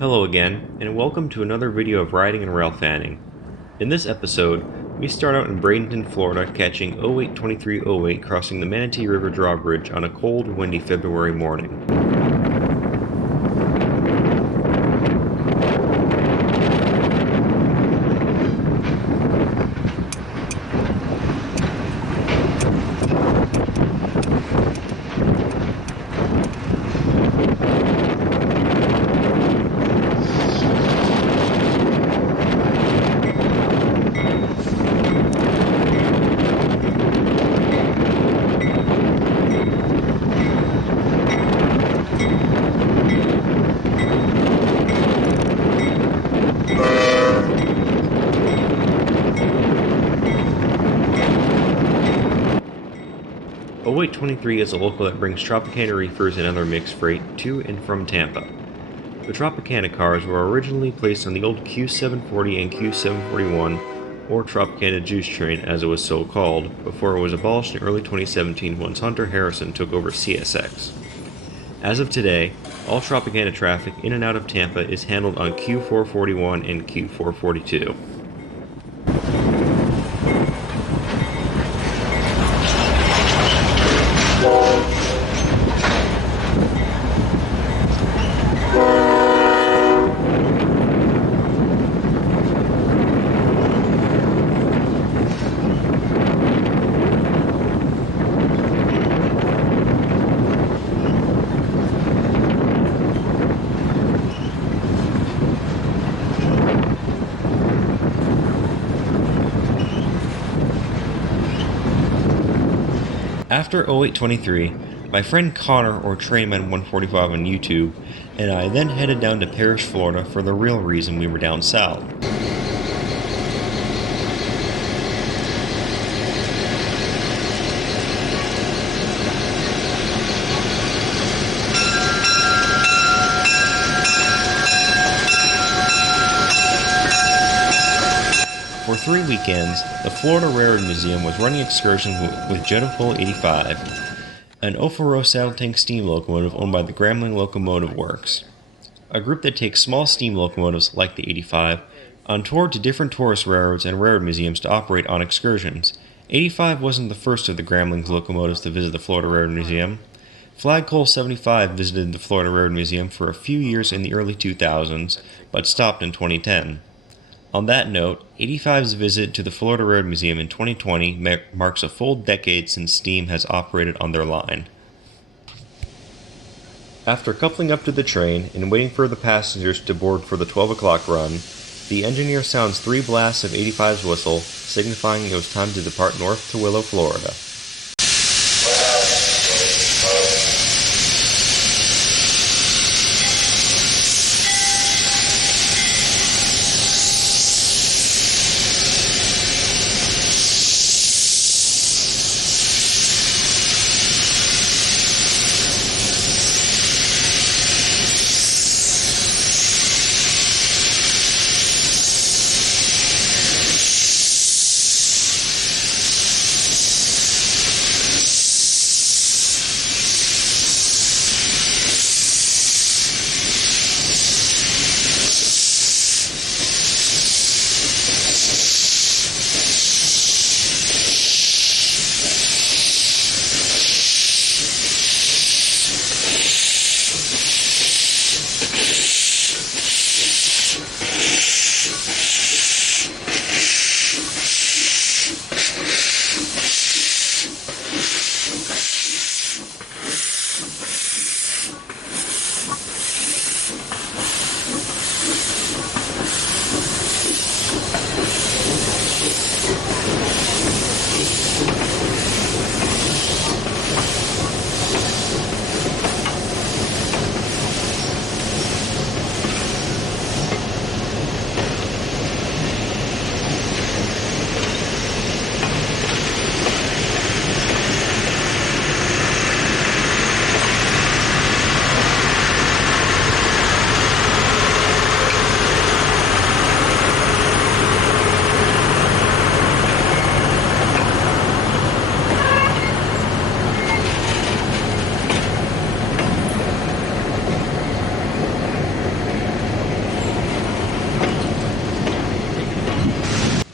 Hello again, and welcome to another video of Riding and Railfanning. In this episode, we start out in Bradenton, Florida, catching 08-2308 crossing the Manatee River drawbridge on a cold, windy February morning. .0823 is a local that brings Tropicana reefers and other mixed freight to and from Tampa. The Tropicana cars were originally placed on the old Q740 and Q741, or Tropicana Juice Train as it was so called, before it was abolished in early 2017 once Hunter Harrison took over CSX. As of today, all Tropicana traffic in and out of Tampa is handled on Q441 and Q442. After 0823, my friend Connor, or Trainman 145 on YouTube, and I then headed down to Parrish, Florida for the real reason we were down south. For 3 weekends, the Florida Railroad Museum was running excursions with Jeddo Coal 85, an Ofaro saddle tank steam locomotive owned by the Grambling Locomotive Works, a group that takes small steam locomotives like the 85 on tour to different tourist railroads and railroad museums to operate on excursions. 85 wasn't the first of the Grambling locomotives to visit the Florida Railroad Museum. Flagpole 75 visited the Florida Railroad Museum for a few years in the early 2000s, but stopped in 2010. On that note, 85's visit to the Florida Railroad Museum in 2020 marks a full decade since steam has operated on their line. After coupling up to the train and waiting for the passengers to board for the 12 o'clock run, the engineer sounds 3 blasts of 85's whistle, signifying it was time to depart north to Willow, Florida.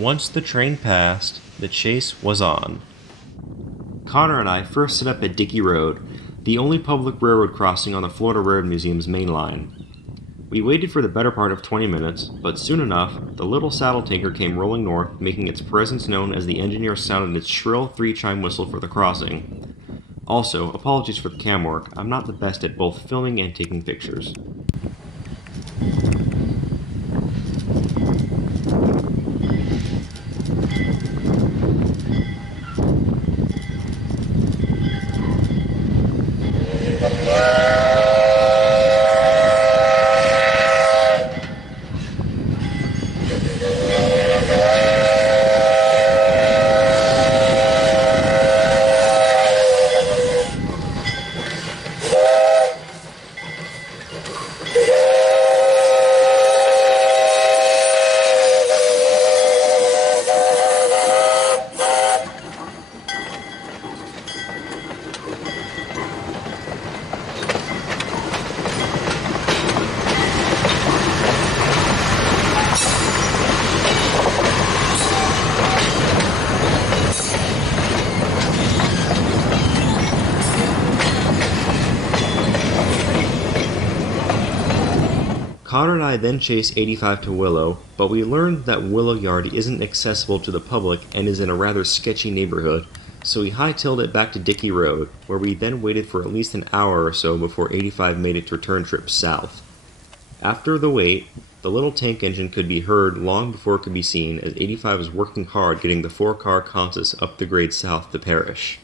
Once the train passed, the chase was on. Connor and I first set up at Dickey Road, the only public railroad crossing on the Florida Railroad Museum's main line. We waited for the better part of 20 minutes, but soon enough, the little saddle tanker came rolling north, making its presence known as the engineer sounded its shrill three-chime whistle for the crossing. Also, apologies for the cam work, I'm not the best at both filming and taking pictures. Connor and I then chased 85 to Willow, but we learned that Willow Yard isn't accessible to the public and is in a rather sketchy neighborhood, so we hightailed it back to Dickey Road, where we then waited for at least an hour or so before 85 made its return trip south. After the wait, the little tank engine could be heard long before it could be seen, as 85 was working hard getting the 4-car consist up the grade south to Parish.